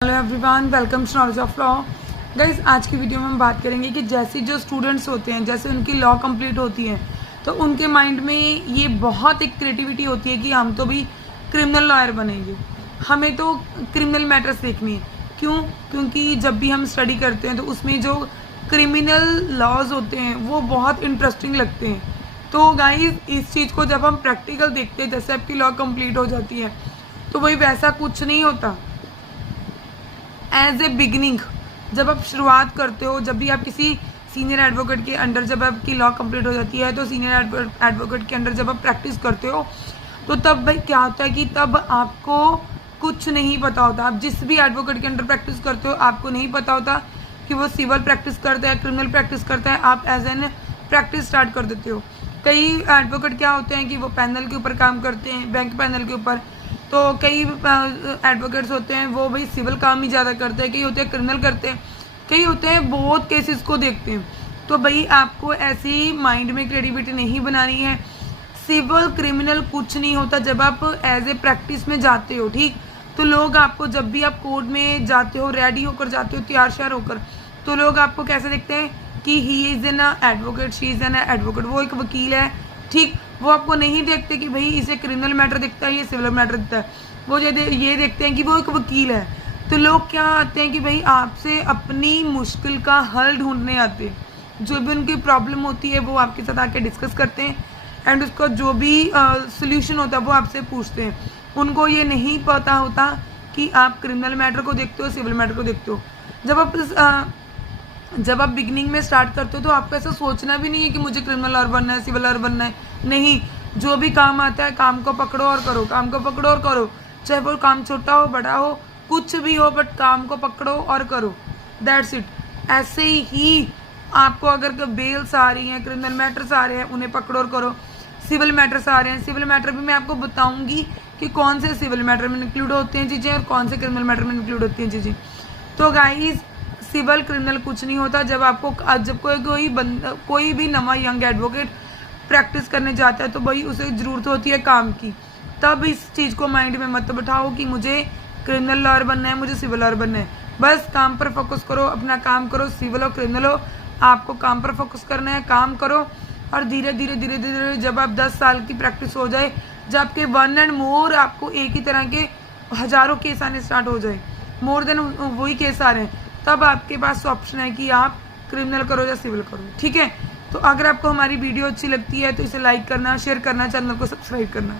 Hello everyone, welcome to knowledge of law. Guys, आज की video में हम बात करेंगे कि जैसे जो स्टूडेंट्स होते हैं, जैसे उनकी लॉ कंप्लीट होती है तो उनके माइंड में ये बहुत एक क्रिएटिविटी होती है कि हम तो भी क्रिमिनल लॉयर बनेंगे, हमें तो क्रिमिनल मैटर्स देखनी है। क्यों? क्योंकि जब भी हम स्टडी करते हैं तो उसमें जो क्रिमिनल लॉज होते हैं वो बहुत इंटरेस्टिंग लगते हैं। तो गाइस, इस चीज़ को जब हम प्रैक्टिकल देखते हैं, जैसे आपकी लॉ कंप्लीट हो जाती है तो वही वैसा कुछ नहीं होता। एज ए बिगिनिंग, जब आप शुरुआत करते हो, जब भी आप किसी सीनियर एडवोकेट के अंडर, जब आपकी लॉ कंप्लीट हो जाती है तो सीनियर एडवोकेट के अंडर जब आप प्रैक्टिस करते हो तो तब भाई क्या होता है कि तब आपको कुछ नहीं पता होता। आप जिस भी एडवोकेट के अंडर प्रैक्टिस करते हो आपको नहीं पता होता कि वो सिविल प्रैक्टिस करता है, क्रिमिनल प्रैक्टिस करता है। आप एज एन प्रैक्टिस स्टार्ट कर देते हो। कई एडवोकेट क्या होते हैं कि वो पैनल के ऊपर काम करते हैं, बैंक पैनल के ऊपर। तो कई एडवोकेट्स होते हैं वो भाई सिविल काम ही ज़्यादा करते हैं, कई होते हैं क्रिमिनल करते हैं, कई होते हैं बहुत केसेस को देखते हैं। तो भाई आपको ऐसी माइंड में क्रिएटिविटी नहीं बनानी है। सिविल क्रिमिनल कुछ नहीं होता जब आप एज ए प्रैक्टिस में जाते हो, ठीक। तो लोग आपको, जब भी आप कोर्ट में जाते हो, रेडी होकर जाते हो, तैयार श्यार होकर, तो लोग आपको कैसे देखते हैं कि he is an advocate, she is an advocate, वो एक वकील है, ठीक। वो आपको नहीं देखते कि भाई इसे क्रिमिनल मैटर दिखता है, ये सिविल मैटर दिखता है। वो ये देखते हैं कि वो एक वकील है। तो लोग क्या आते हैं कि भाई आपसे अपनी मुश्किल का हल ढूंढने आते हैं। जो भी उनकी प्रॉब्लम होती है वो आपके साथ आके डिस्कस करते हैं एंड उसका जो भी सोल्यूशन होता है वो आपसे पूछते हैं। उनको ये नहीं पता होता कि आप क्रिमिनल मैटर को देखते हो, सिविल मैटर को देखते हो। जब आप बिगिनिंग में स्टार्ट करते हो तो आपको ऐसा सोचना भी नहीं है कि मुझे क्रिमिनल लॉयर बनना है, सिविल लॉयर बनना है। नहीं, जो भी काम आता है काम को पकड़ो और करो, काम को पकड़ो और करो, चाहे वो काम छोटा हो बड़ा हो कुछ भी हो, बट काम को पकड़ो और करो, दैट्स इट। ऐसे ही आपको अगर बेल्स आ रही हैं, क्रिमिनल मैटर्स आ रहे हैं, उन्हें पकड़ो और करो। सिविल मैटर्स आ रहे हैं, सिविल मैटर भी मैं आपको बताऊंगी कि कौन से सिविल मैटर में इंक्लूड होते हैं चीज़ें और कौन से क्रिमिनल मैटर में इंक्लूड होती हैं चीज़ें। तो गाइस, सिविल क्रिमिनल कुछ नहीं होता। जब कोई भी नवा यंग एडवोकेट प्रैक्टिस करने जाता है तो भाई उसे ज़रूरत होती है काम की। तब इस चीज़ को माइंड में मत बैठाओ कि मुझे क्रिमिनल लॉयर बनना है, मुझे सिविल लॉयर बनना है। बस काम पर फोकस करो, अपना काम करो, सिविल हो क्रिमिनल हो, आपको काम पर फोकस करना है, काम करो। और धीरे धीरे जब आप 10 साल की प्रैक्टिस हो जाए, जब आपके 1 एंड मोर आपको एक ही तरह के हज़ारों केस आने स्टार्ट हो जाए, मोर देन वही केस आ रहे हैं, तब आपके पास ऑप्शन है कि आप क्रिमिनल करो या सिविल करो, ठीक है। तो अगर आपको हमारी वीडियो अच्छी लगती है तो इसे लाइक करना, शेयर करना, चैनल को सब्सक्राइब करना।